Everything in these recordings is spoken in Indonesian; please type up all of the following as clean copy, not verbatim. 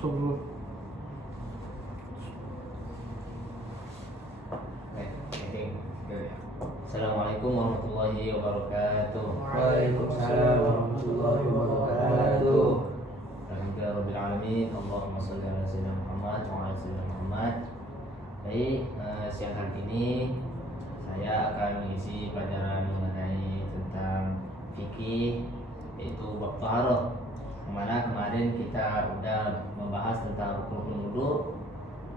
Astagfirullah. Assalamualaikum warahmatullahi wabarakatuh. Waalaikumsalam warahmatullahi wabarakatuh. Alhamdulillahirabbil alamin. Allahumma shalli ala sayyidina Muhammad wa ala sayyidina Muhammad. Baik, siang hari ini saya akan mengisi pelajaran mengenai tentang fikih, yaitu bab taharah. Kemana kemarin kita udah membahas tentang rukun wudu.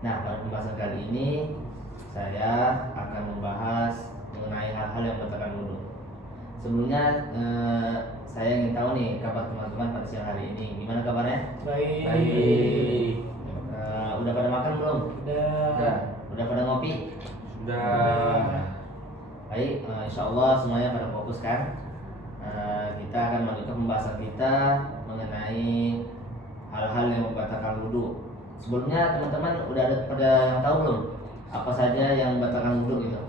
Nah, pada pembahasan kali ini saya akan membahas mengenai hal-hal yang membatalkan wudu. Sebelumnya saya ingin tahu nih kabar teman-teman pada siang hari ini. Gimana kabarnya? Baik. Udah pada makan belum? Udah. Udah pada ngopi? Sudah. Baik, insya Allah semuanya pada fokus kan? Kita akan melanjutkan pembahasan kita mengenai hal-hal yang membatalkan wudu. Sebelumnya teman-teman udah ada pada yang tahu belum apa saja yang membatalkan wudu gitu?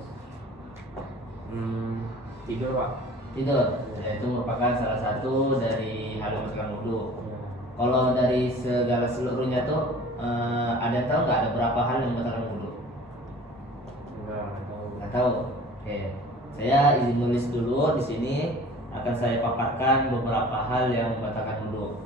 Tidur, Pak. Tidur, yaitu merupakan salah satu dari hal yang membatalkan wudu. Kalau dari segala seluruhnya tuh ada yang tahu nggak ada berapa hal yang membatalkan wudu? Nggak tahu. Oke, saya izin nulis dulu di sini. Akan saya paparkan beberapa hal yang membatalkan wudu.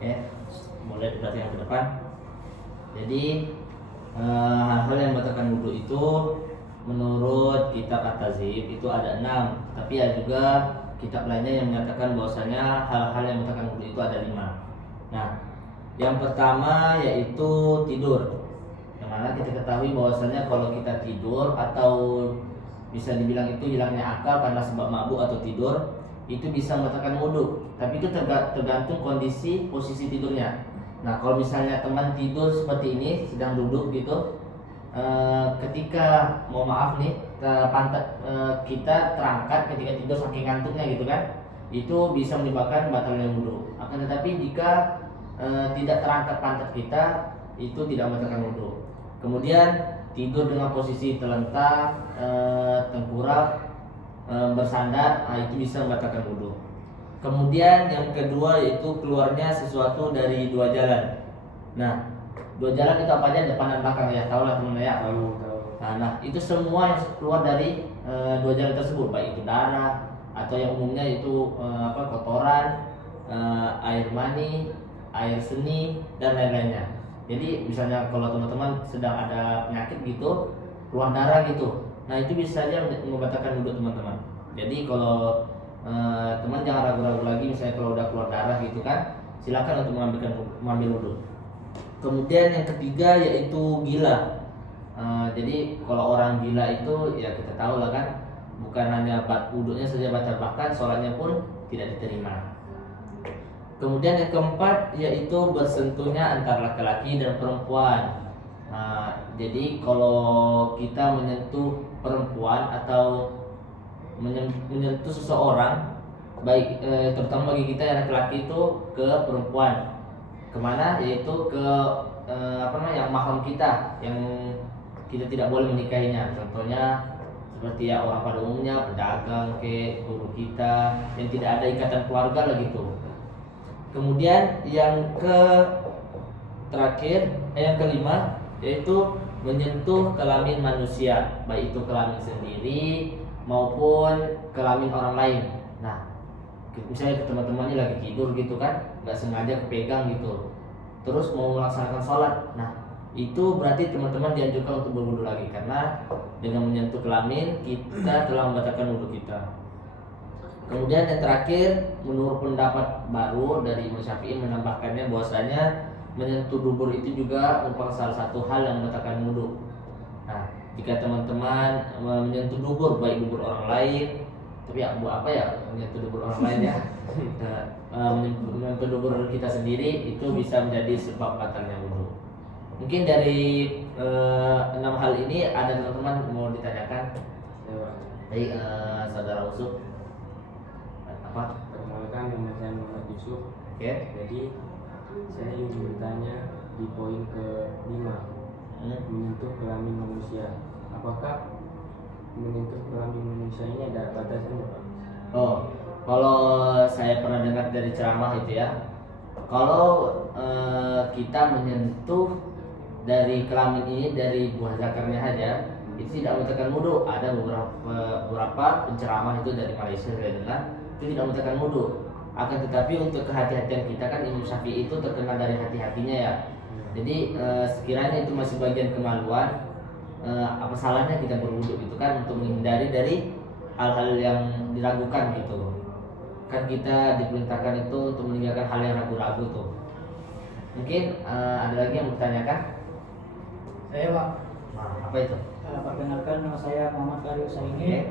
Oke, mulai dari yang ke depan. Jadi hal-hal yang membatalkan wudu itu menurut kitab At-Tazhib itu ada 6, tapi ada juga kitab lainnya yang menyatakan bahwasanya hal-hal yang membatalkan wudu itu ada 5. Nah, yang pertama yaitu tidur. Yang mana kita ketahui bahwasanya kalau kita tidur atau bisa dibilang itu hilangnya akal karena sebab mabuk atau tidur, itu bisa membatalkan wudu. Tapi itu tergantung kondisi posisi tidurnya. Nah, kalau misalnya teman tidur seperti ini, sedang duduk gitu, ketika mau maaf nih, kita terangkat ketika tidur saking ngantuknya gitu kan, itu bisa menyebabkan batalnya wudu. Akan tetapi jika tidak terangkat pantat kita, itu tidak membatalkan wudu. Kemudian tidur dengan posisi terlentang, tengkurap, bersandar, itu bisa membatalkan wudu. Kemudian yang kedua yaitu keluarnya sesuatu dari dua jalan. Nah, dua jalan itu apa aja? Depan dan belakang ya, tahu lah teman-teman ya. Tahu. Nah, itu semua yang keluar dari dua jalan tersebut, baik itu darah atau yang umumnya itu kotoran, air mani, air seni dan lain-lainnya. Jadi misalnya kalau teman-teman sedang ada penyakit gitu, keluar darah gitu, nah itu bisa saja membatalkan wudu teman-teman. Jadi kalau teman jangan ragu-ragu lagi, misalnya kalau udah keluar darah gitu kan, silakan untuk mengambil wudu. Kemudian yang ketiga yaitu gila. Jadi kalau orang gila itu ya kita tahu lah kan, bukan hanya wudunya saja batal, bahkan sholatnya pun tidak diterima. Kemudian yang keempat yaitu bersentuhnya antara laki-laki dan perempuan. Jadi kalau kita menyentuh perempuan atau menyentuh seseorang, baik terutama bagi kita yang laki-laki itu ke perempuan, kemana? Yaitu ke yang mahram kita, yang kita tidak boleh menikahinya. Contohnya seperti ya orang pada umumnya, pedagang, guru kita yang tidak ada ikatan keluarga lah gitu. Kemudian yang yang kelima yaitu menyentuh kelamin manusia, baik itu kelamin sendiri maupun kelamin orang lain. Nah, misalnya teman-temannya lagi tidur gitu kan, nggak sengaja kepegang gitu, terus mau melaksanakan sholat. Nah, itu berarti teman-teman dianjurkan untuk berwudu lagi, karena dengan menyentuh kelamin kita telah membatalkan wudu kita. Kemudian yang terakhir, menurut pendapat baru dari Imam Syafi'i menambahkannya bahwasanya menyentuh dubur itu juga merupakan salah satu hal yang membatalkan wudu. Nah, jika teman-teman menyentuh dubur, baik dubur orang lain, tapi ya buat apa ya menyentuh dubur orang lain ya? Menyentuh dubur kita sendiri itu bisa menjadi sebab batalnya wudu. Mungkin dari 6 hal ini ada teman-teman mau ditanyakan? Baik, saudara Usuk. Apa? Perkenalkan, nama saya Muhammad Yusuf. Oke. Jadi saya ingin bertanya di poin ke-5, menyentuh kelamin manusia. Apakah menyentuh kelamin manusia ini ada batasannya, Pak? Oh, kalau saya pernah dengar dari ceramah itu ya, kalau kita menyentuh dari kelamin ini dari buah zakarnya aja, itu tidak membatalkan wudu. Ada beberapa penceramah itu dari Malaysia saya dengar, itu tidak membatalkan wudu. Akan tetapi untuk kehati-hatian kita kan, Imam Syafi'i itu terkenal dari hati-hatinya ya. Jadi sekiranya itu masih bagian kemaluan, apa salahnya kita berwudu gitu kan, untuk menghindari dari hal-hal yang diragukan gitu. Kan kita diperintahkan itu untuk meninggalkan hal yang ragu-ragu tuh. Mungkin ada lagi yang bertanyakan? Saya Pak. Nah, apa itu? Perkenalkan, nama saya Muhammad Karyus Oke. ini.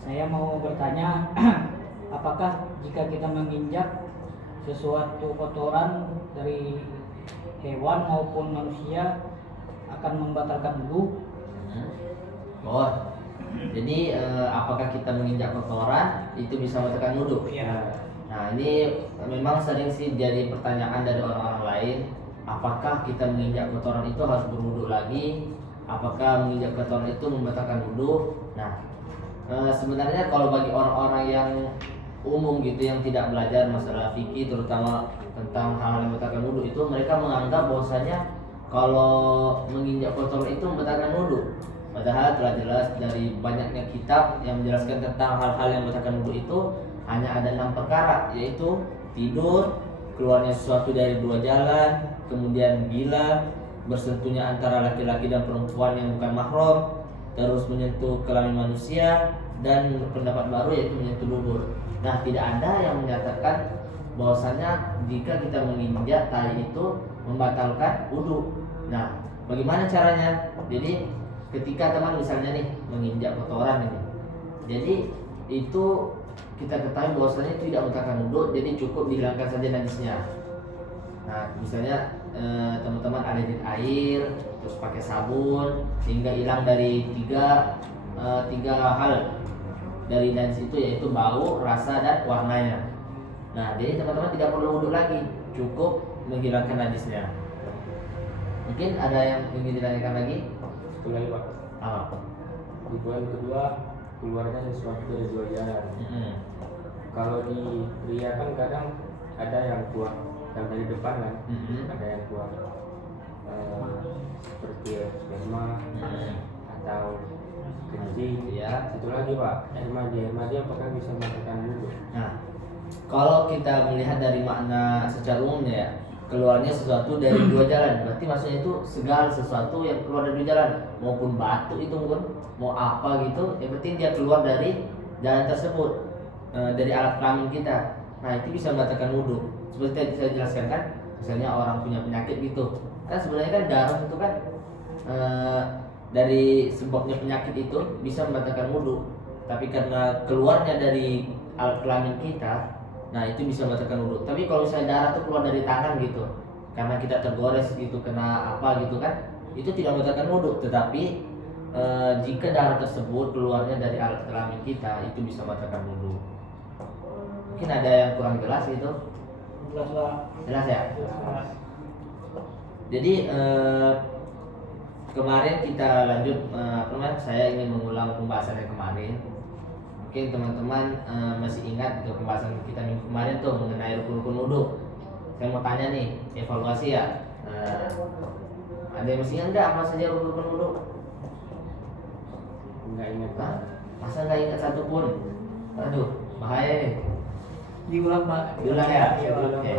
Saya mau bertanya, apakah jika kita menginjak sesuatu kotoran dari hewan maupun manusia akan membatalkan wudu? Oh, jadi apakah kita menginjak kotoran itu bisa membatalkan wudu? Iya. Nah, ini memang sering sih jadi pertanyaan dari orang-orang lain. Apakah kita menginjak kotoran itu harus berwudu lagi? Apakah menginjak kotoran itu membatalkan wudu? Nah, sebenarnya kalau bagi orang-orang yang umum gitu, yang tidak belajar masalah fikih terutama tentang hal-hal yang membatalkan wudu, itu mereka menganggap bahwasanya kalau menginjak kotoran itu membatalkan wudu. Padahal telah jelas dari banyaknya kitab yang menjelaskan tentang hal-hal yang membatalkan wudu itu hanya ada 6 perkara, yaitu tidur, keluarnya sesuatu dari 2 jalan, kemudian gila, bersentuhnya antara laki-laki dan perempuan yang bukan mahram, terus menyentuh kelamin manusia, dan pendapat baru yaitu menyentuh dubur. Nah, tidak ada yang menyatakan bahwasanya jika kita menginjak tali itu membatalkan wudu. Nah, bagaimana caranya? Jadi ketika teman misalnya nih menginjak kotoran ini, jadi itu kita ketahui bahwasanya itu tidak membatalkan wudu, jadi cukup dihilangkan saja najisnya. Nah, misalnya teman-teman ada di air, terus pakai sabun hingga hilang dari tiga hal dari najis itu, yaitu bau, rasa, dan warnanya. Nah, jadi teman-teman tidak perlu wudu lagi, cukup menghilangkan najisnya. Mungkin ada yang ingin ditanyakan lagi? Satu lagi, Pak. Di poin kedua, keluarnya sesuatu dari 2 jalan. Kalau di pria kan kadang ada yang keluar yang dari depan kan, ada yang keluar seperti sperma atau kencing. Ya. Satu lagi, Pak, air madi apakah bisa membatalkan wudu? Nah, kalau kita melihat dari makna secara umumnya ya, keluarnya sesuatu dari 2 jalan, berarti maksudnya itu segala sesuatu yang keluar dari 2 jalan, maupun batu itu pun mau apa gitu, yang penting dia keluar dari jalan tersebut, dari alat kelamin kita. Nah, itu bisa membatalkan wudu. Seperti tadi saya jelaskan kan, misalnya orang punya penyakit gitu, kan sebenarnya kan darah itu kan dari sebabnya penyakit itu bisa membatalkan wudu, tapi karena keluarnya dari alat kelamin kita, nah itu bisa membatalkan wudu. Tapi kalau misalnya darah itu keluar dari tangan gitu, karena kita tergores gitu, kena apa gitu kan, itu tidak membatalkan wudu. Tetapi jika darah tersebut keluarnya dari alat kelamin kita, itu bisa membatalkan wudu. Mungkin ada yang kurang jelas gitu? Jelas Pak. Jelas ya? Jelas. Jadi kemarin kita lanjut saya ingin mengulang pembahasan yang kemarin. Mungkin teman-teman masih ingat gitu pembahasan kita minggu kemarin tuh mengenai rukun-rukun wudu. Saya mau tanya nih, evaluasi ya. Ada yang masih ingat nggak apa saja rukun-rukun wudu? Enggak ingat Pak. Masa nggak ingat satu pun? Aduh, bahaya nih. Diulang Pak. Diulang ya? Iya, Pak. Oke.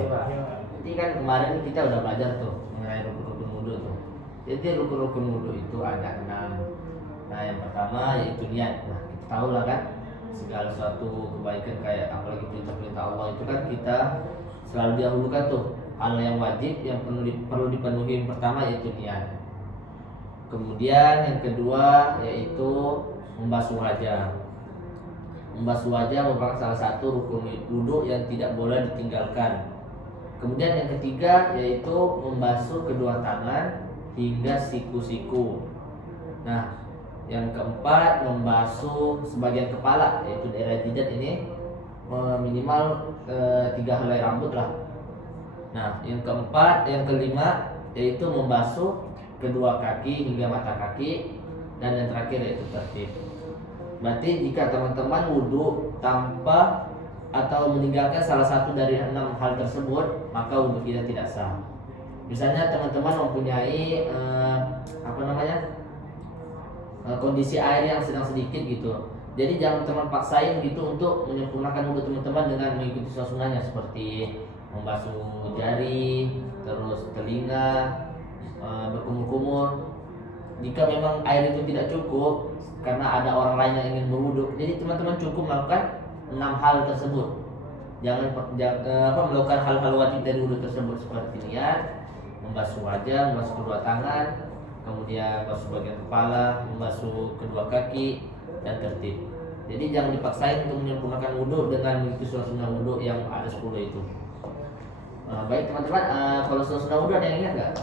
Jadi kan kemarin kita udah belajar tuh mengenai rukun-rukun wudu tuh. Jadi rukun-rukun wudu itu ada 6. Nah, yang pertama yaitu niat. Nah, kita tahu lah kan segala suatu kebaikan kayak apalagi perintah-perintah Allah itu kan kita selalu dahulukan tuh. Hal yang wajib yang perlu dipenuhi yang pertama yaitu niat. Kemudian yang kedua yaitu membasuh wajah. Membasuh wajah merupakan salah satu rukun wudu yang tidak boleh ditinggalkan. Kemudian yang ketiga yaitu membasuh kedua tangan hingga siku-siku. Nah, yang keempat membasuh sebagian kepala yaitu daerah jidat ini minimal 3 helai rambut lah. Nah, yang kelima yaitu membasuh kedua kaki hingga mata kaki, dan yang terakhir yaitu tertib. Berarti jika teman-teman wudhu tanpa atau meninggalkan salah satu dari 6 hal tersebut, maka wudhu kita tidak sah. Misalnya teman-teman mempunyai kondisi air yang sedang sedikit gitu. Jadi jangan teman paksain gitu untuk menyempurnakan wudhu teman-teman dengan mengikuti sunnahnya seperti membasuh jari, terus telinga, berkumur-kumur. Jika memang air itu tidak cukup karena ada orang lain yang ingin berwudhu, jadi teman-teman cukup melakukan 6 hal tersebut. Jangan melakukan hal-hal wajib dari wudhu tersebut seperti niat, membasuh wajah, membasuh kedua tangan, kemudian membasuh bagian kepala, membasuh kedua kaki, dan tertib. Jadi jangan dipaksain untuk menyempurnakan wudhu dengan mengikuti sunnah wudhu yang ada 10 itu. Baik teman-teman, kalau sunnah wudhu ada yang ingat nggak?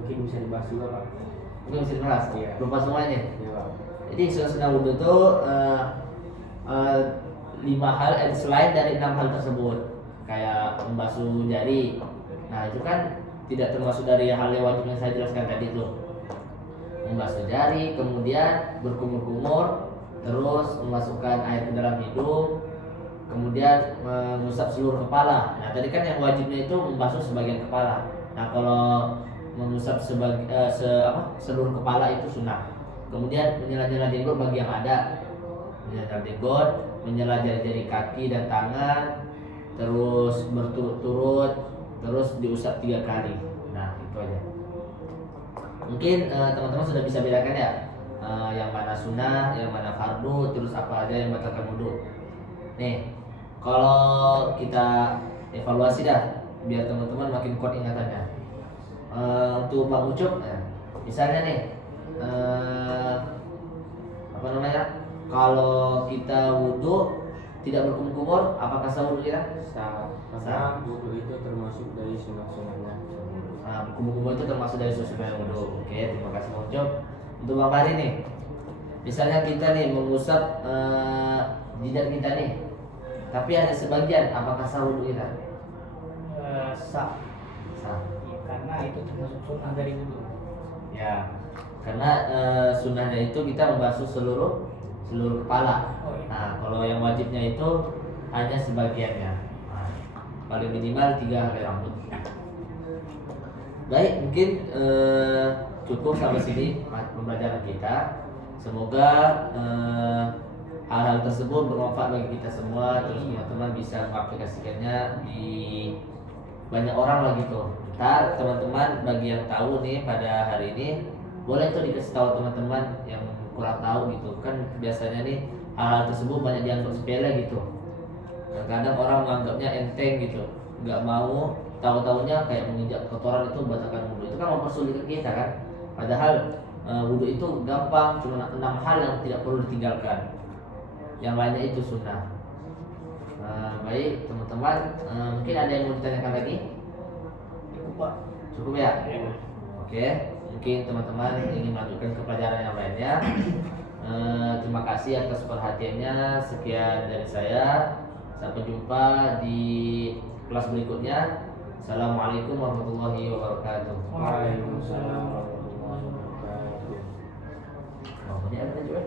Mungkin bisa dibahas juga Pak. Mungkin bisa dibahas. Iya. Lupa semuanya. Iya Pak. Jadi sunnah wudhu itu 5 hal selain dari 6 hal tersebut, kayak membasuh jari. Nah itu kan tidak termasuk dari hal yang wajib yang saya jelaskan tadi itu. Membasuh jari, kemudian berkumur-kumur, terus memasukkan air ke dalam hidung, kemudian mengusap seluruh kepala. Nah tadi kan yang wajibnya itu membasuh sebagian kepala. Nah kalau mengusap seluruh kepala itu sunnah. Kemudian menyela-nyela jenggot bagi yang ada, menyela jenggot, menyela jari-jari kaki dan tangan, terus berturut-turut, terus diusap 3 kali. Nah itu aja. Mungkin teman-teman sudah bisa bedakan ya, yang mana sunnah, yang mana fardu, terus apa aja yang batalkan wudhu. Nih, kalau kita evaluasi dah, biar teman-teman makin kuat ingatannya. Untuk Bang Ucup, misalnya nih, kalau kita wudhu tidak berkumur-kumur, apakah sah wudhu kita? Sah. Karena wudhu itu termasuk dari sunnah-sunnahnya. Nah, berkumur-kumur itu termasuk dari sunnah wudhu. Oke, terima kasih Bang Ucup. Untuk Bang Fahri nih, misalnya kita nih mengusap jidat kita nih, tapi ada sebagian, apakah sah wudhu kita? Sah. Sah. Karena itu termasuk sunnah dari wudhu. Ya, karena sunnahnya itu kita membasuh seluruh kepala. Oh, iya. Nah, kalau yang wajibnya itu hanya sebagiannya. Nah, paling minimal 3 helai rambut. Baik, mungkin cukup sampai sini pembelajaran kita. Semoga hal-hal tersebut bermanfaat bagi kita semua. Terus teman-teman bisa mengaplikasikannya di banyak orang lah gitu. Ntar teman-teman bagi yang tahu nih pada hari ini, boleh tuh dikasih tahu teman-teman yang kurang tahu gitu. Kan biasanya nih hal-hal tersebut banyak dianggap sepele gitu. Kadang orang menganggapnya enteng gitu, nggak mau, tahu-tahunya kayak menginjak kotoran itu batalkan wudhu. Itu kan mempersulit kita kan. Padahal wudhu itu gampang, cuma 6 hal yang tidak perlu ditinggalkan. Yang lainnya itu sunnah. Baik teman-teman, mungkin ada yang mau ditanyakan lagi? Cukup Pak. Cukup ya? Oke, mungkin teman-teman ingin melanjutkan ke pelajaran yang lainnya. Terima kasih atas perhatiannya. Sekian dari saya. Sampai jumpa di kelas berikutnya. Assalamualaikum warahmatullahi wabarakatuh. Waalaikumsalam warahmatullahi wabarakatuh. Oh, ini ada juga.